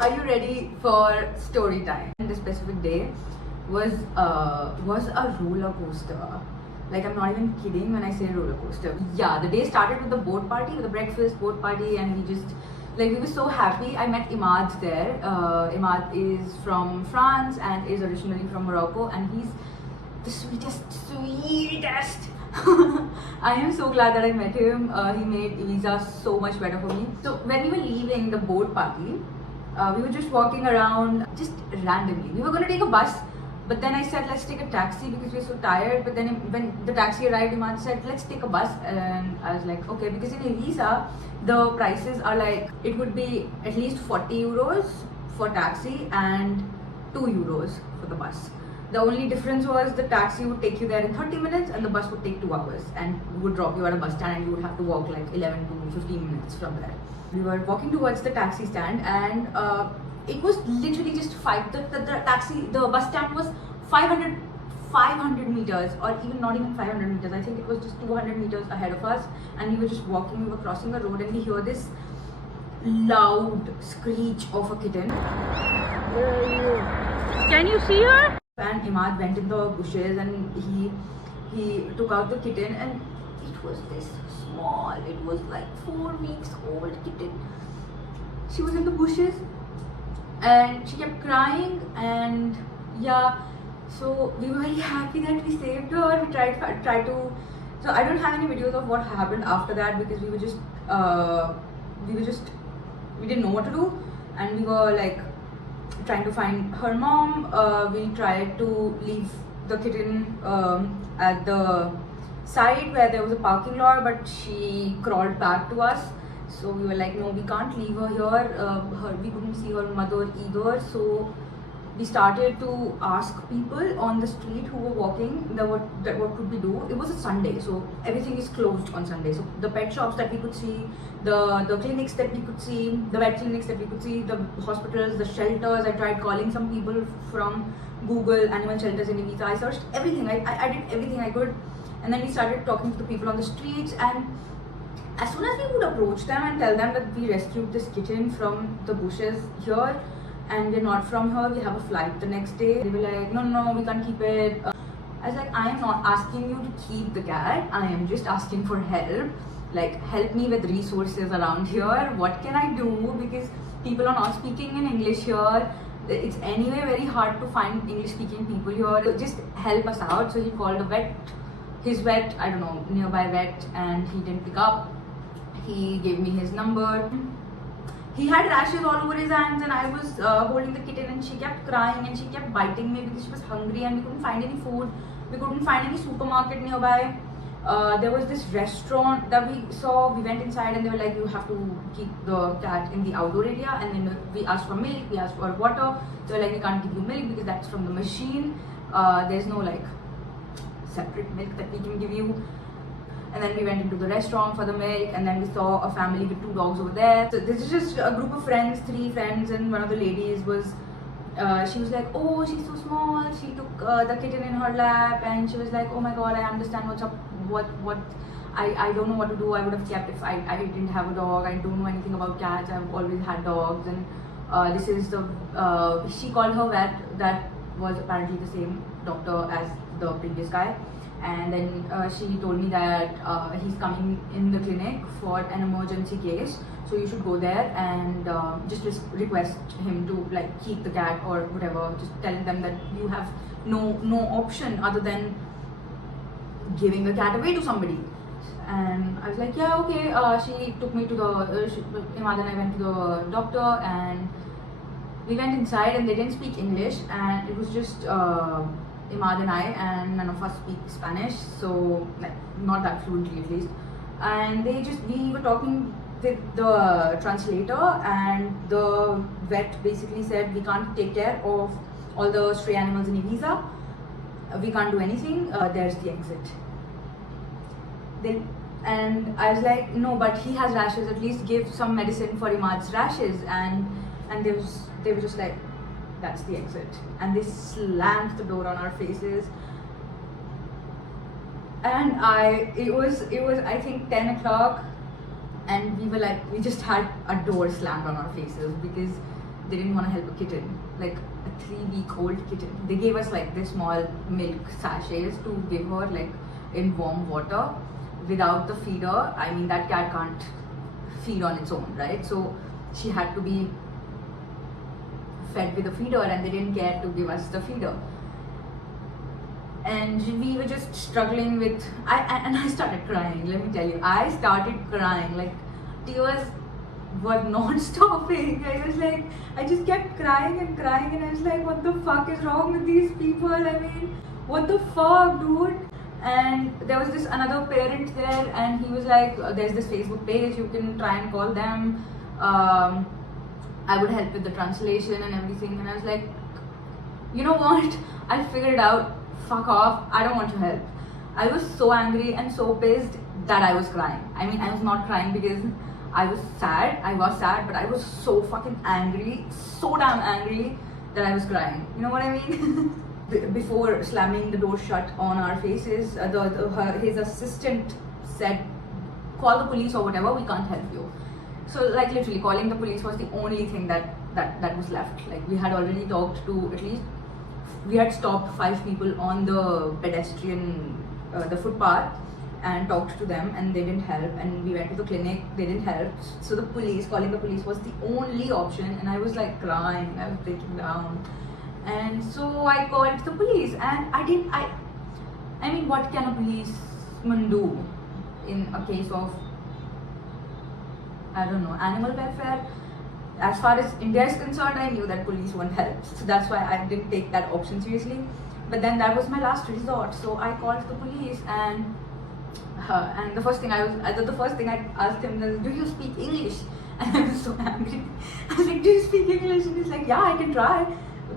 Are you ready for story time? This specific day was a roller coaster. Like, I'm not even kidding when I say roller coaster. Yeah, the day started with the boat party, with the breakfast boat party, and we were so happy. I met Imad there. Imad is from France and is originally from Morocco, and he's the sweetest. I am so glad that I met him. He made Ibiza so much better for me. So when we were leaving the boat party, we were just walking around just randomly. We were going to take a bus, but then I said, let's take a taxi because we're so tired. But then when the taxi arrived, Imad said, let's take a bus. And I was like, okay, because in Ibiza, the prices are like, it would be at least 40 euros for taxi and 2 euros for the bus. The only difference was the taxi would take you there in 30 minutes and the bus would take 2 hours and would drop you at a bus stand and you would have to walk like 11 to 15 minutes from there. We were walking towards the taxi stand and it was literally just the bus stand was 500 meters, or even not even 500 meters. I think it was just 200 meters ahead of us, and we were just walking, we were crossing a road, and we hear this loud screech of a kitten. Where are you? Can you see her? And Imad went in the bushes and he took out the kitten, and it was this small, it was like 4 weeks old kitten. She was in the bushes and she kept crying, and yeah, so we were very happy that we saved her. We tried to, so I don't have any videos of what happened after that because we didn't know what to do, and we were like trying to find her mom. We tried to leave the kitten at the side where there was a parking lot, but she crawled back to us. So we were like, no, we can't leave her here. We couldn't see her mother either. So we started to ask people on the street who were walking what could we do. It was a Sunday, so everything is closed on Sunday. So the pet shops that we could see, the clinics that we could see, the vet clinics that we could see, the hospitals, the shelters. I tried calling some people from Google animal shelters in Ibiza. I searched everything. I did everything I could, and then we started talking to the people on the streets. And as soon as we would approach them and tell them that we rescued this kitten from the bushes here and we're not from here, we have a flight the next day, they were like, no, we can't keep it. I was like, I am not asking you to keep the cat, I am just asking for help. Like, help me with resources around here. What can I do? Because people are not speaking in English here. It's anyway very hard to find English speaking people here. So just help us out. So he called his vet, I don't know, nearby vet, and he didn't pick up. He gave me his number. He had rashes all over his hands, and I was holding the kitten, and she kept crying and she kept biting me because she was hungry, and we couldn't find any food. We couldn't find any supermarket nearby. There was this restaurant that we saw. We went inside and they were like, you have to keep the cat in the outdoor area. And then we asked for milk, we asked for water. They were like, we can't give you milk because that's from the machine. There's no like separate milk that we can give you. And then we went into the restaurant for the milk, and then we saw a family with 2 dogs over there. So this is just a group of friends, 3 friends, and one of the ladies was, she was like, oh, she's so small. She took the kitten in her lap, and she was like, oh my god, I understand what's up, I don't know what to do. I would have kept if I didn't have a dog. I don't know anything about cats. I've always had dogs, and this is the, she called her vet that was apparently the same doctor as the previous guy. And then she told me that he's coming in the clinic for an emergency case, so you should go there and just request him to like keep the cat or whatever. Just telling them that you have no option other than giving the cat away to somebody. And I was like, yeah, okay. She took me to Imad and I went to the doctor, and we went inside, and they didn't speak English, and it was just Imad and I, and none of us speak Spanish, so like not that fluently at least. And we were talking with the translator, and the vet basically said, we can't take care of all the stray animals in Ibiza. We can't do anything. There's the exit. And I was like, no, but he has rashes. At least give some medicine for Imad's rashes. And they were just like, that's the exit. And they slammed the door on our faces. And it was I think 10 o'clock, and we just had a door slammed on our faces because they didn't want to help a kitten, like a 3-week-old kitten. They gave us like this small milk sachets to give her like in warm water without the feeder. I mean, that cat can't feed on its own, right? So she had to be fed with a feeder, and they didn't care to give us the feeder. And we were just struggling with, I started crying. Let me tell you, I started crying, like tears were not stopping. I was like, I just kept crying and crying, and I was like, what the fuck is wrong with these people? I mean, what the fuck, dude? And there was this another parent there, and he was like, there's this Facebook page, you can try and call them. I would help with the translation and everything. And I was like, you know what? I figured it out. Fuck off. I don't want to help. I was so angry and so pissed that I was crying. I mean, I was not crying because I was sad. I was sad, but I was so fucking angry, so damn angry that I was crying. You know what I mean? Before slamming the door shut on our faces, his assistant said, call the police or whatever, we can't help you. So like literally calling the police was the only thing that was left. Like we had already talked to at least, we had stopped 5 people on the pedestrian, the footpath, and talked to them, and they didn't help. And we went to the clinic, they didn't help. So the police, calling the police was the only option, and I was like crying, I was breaking down. And so I called the police, and I mean, what can a policeman do in a case of, I don't know, animal welfare? As far as India is concerned, I knew that police won't help. So that's why I didn't take that option seriously. But then that was my last resort. So I called the police, and the first thing I asked him was, do you speak English? And I was so angry. I was like, do you speak English? And he's like, yeah, I can try.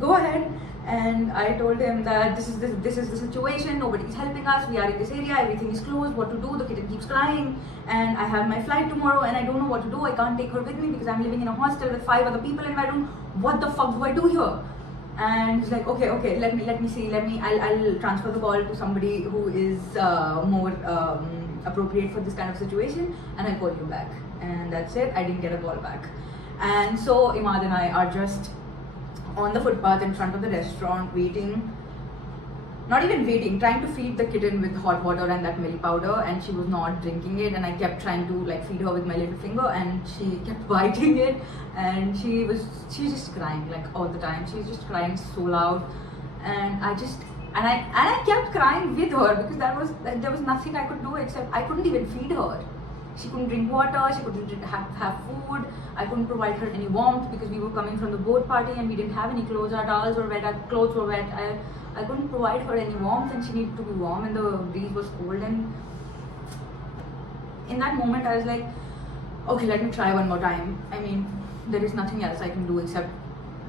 Go ahead. And I told him that this is the situation, nobody's helping us, we are in this area, everything is closed, what to do, the kitten keeps crying, and I have my flight tomorrow, and I don't know what to do, I can't take her with me because I'm living in a hostel with 5 other people in my room. What the fuck do I do here? And he's like, okay, let me see, I'll transfer the call to somebody who is more appropriate for this kind of situation, and I'll call you back. And that's it, I didn't get a call back. And so Imad and I are just on the footpath in front of the restaurant waiting, not even waiting, trying to feed the kitten with hot water and that milk powder, and she was not drinking it, and I kept trying to like feed her with my little finger, and she kept biting it, and she was just crying like all the time. She was just crying so loud, and I kept crying with her because there was nothing I could do except I couldn't even feed her. She couldn't drink water, she couldn't have food, I couldn't provide her any warmth because we were coming from the boat party and we didn't have any clothes, our towels were wet, our clothes were wet. I couldn't provide her any warmth, and she needed to be warm, and the breeze was cold. And in that moment I was like, okay, let me try one more time. I mean, there is nothing else I can do except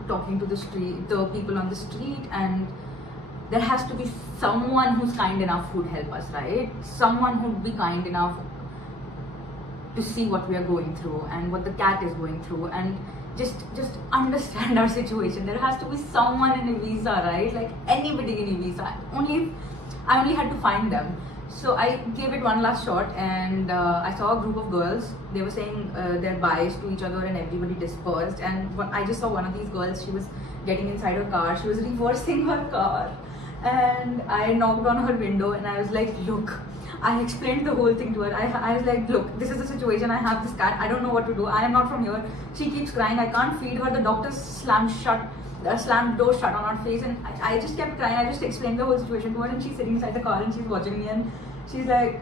talking to the people on the street, and there has to be someone who's kind enough who'd help us, right? Someone who'd be kind enough to see what we are going through and what the cat is going through, and just understand our situation. There has to be someone in Ibiza, right? Like anybody in Ibiza. I only had to find them. So I gave it one last shot, and I saw a group of girls. They were saying their byes to each other, and everybody dispersed. And I just saw one of these girls. She was getting inside her car. She was reversing her car, and I knocked on her window, and I was like, look. I explained the whole thing to her. I was like, look, this is the situation. I have this cat. I don't know what to do. I am not from here. She keeps crying. I can't feed her. The doctor slammed door shut on her face, and I just kept crying. I just explained the whole situation to her, and she's sitting inside the car and she's watching me, and she's like,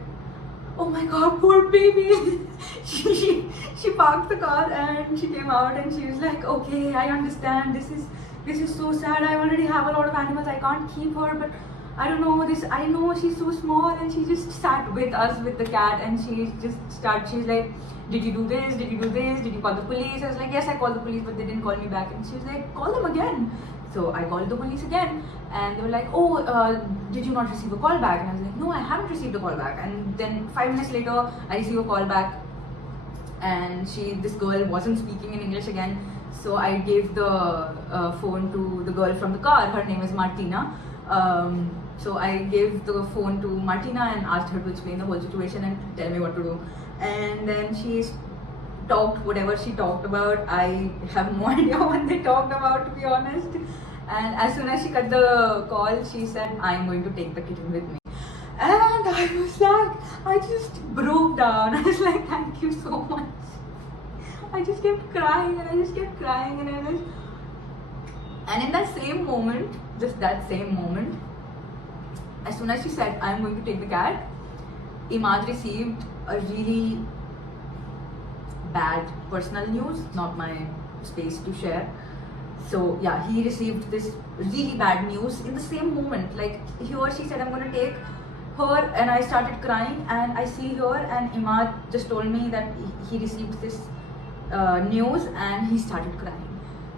oh my god, poor baby. she parked the car and she came out, and she was like, okay, I understand. This is so sad. I already have a lot of animals. I can't keep her, but I don't know this. I know she's so small. And she just sat with us with the cat, and she's like, did you do this? Did you do this? Did you call the police? I was like, yes, I called the police, but they didn't call me back. And she was like, call them again. So I called the police again, and they were like, oh, did you not receive a call back? And I was like, no, I haven't received a call back. And then 5 minutes later, I received a call back, and this girl wasn't speaking in English again. So I gave the phone to the girl from the car. Her name is Martina. So I gave the phone to Martina and asked her to explain the whole situation and tell me what to do. And then she talked whatever she talked about. I have no idea what they talked about, to be honest. And as soon as she cut the call, she said, I'm going to take the kitten with me. And I was like, I just broke down. I was like, thank you so much. I just kept crying and I just kept crying and in that same moment, just that same moment, as soon as she said, I'm going to take the cat, Imad received a really bad personal news, not my space to share. So yeah, he received this really bad news in the same moment. Like here she said, I'm going to take her, and I started crying, and I see her, and Imad just told me that he received this news and he started crying.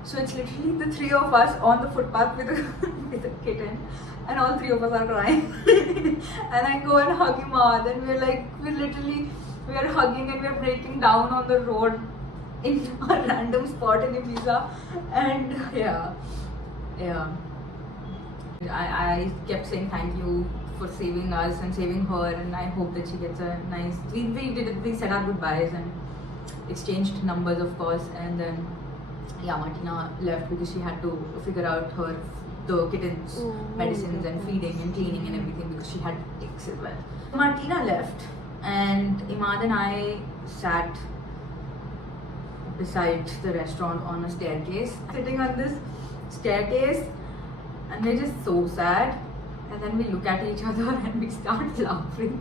So it's literally the three of us on the footpath with with a kitten, and all three of us are crying. And I go and hug Imad, and we are hugging and we are breaking down on the road in a random spot in Ibiza. And I kept saying thank you for saving us and saving her, and I hope that she gets a nice. We said our goodbyes and exchanged numbers, of course, and then Martina left because she had to figure out the kitten's medicines and feeding and cleaning and everything, because she had ticks as well. Martina left, and Imad and I sat beside the restaurant on a staircase, sitting on this staircase, and we're just so sad. And then we look at each other and we start laughing.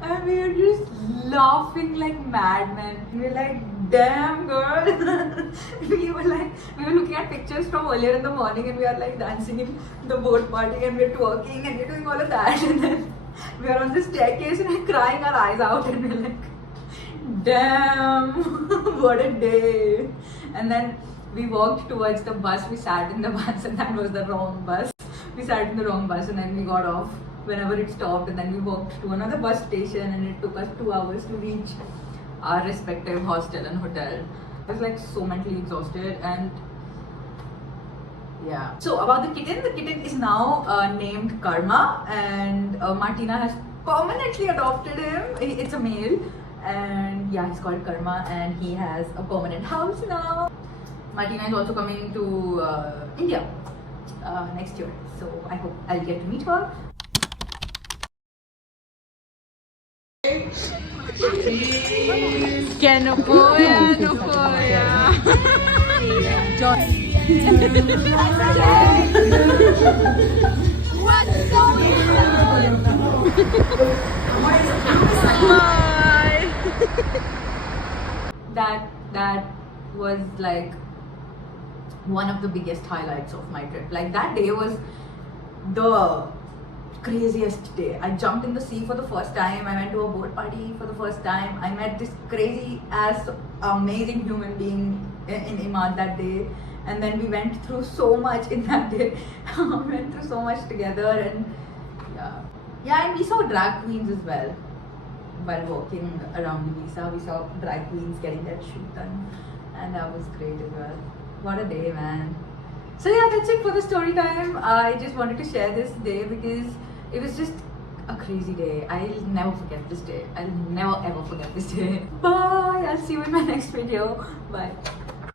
And we were just laughing like madmen. We were like, damn girl. we were looking at pictures from earlier in the morning, and we are like dancing in the boat party, and we're twerking and we're doing all of that. And then we are on the staircase and we're crying our eyes out, and we're like, damn, what a day. And then we walked towards the bus. We sat in the bus, and that was the wrong bus. We sat in the wrong bus, and then we got off whenever it stopped, and then we walked to another bus station, and it took us 2 hours to reach our respective hostel and hotel. I was like so mentally exhausted. And yeah. So about the kitten is now named Karma, and Martina has permanently adopted him. It's a male, and yeah, he's called Karma, and he has a permanent house now. Martina is also coming to India next year, so I hope I'll get to meet her. Que no puedo, no puedo. What's going on? Bye. That was like one of the biggest highlights of my trip. Like that day was the craziest day. I jumped in the sea for the first time. I went to a boat party for the first time. I met this crazy ass amazing human being in Imad that day, and then we went through so much in that day. We went through so much together, and and we saw drag queens as well. While walking around Ibiza, we saw drag queens getting their shoot done, and that was great as well. What a day, man. So yeah, that's it for the story time. I just wanted to share this day because it was just a crazy day. I'll never forget this day. I'll never ever forget this day. Bye. I'll see you in my next video. Bye.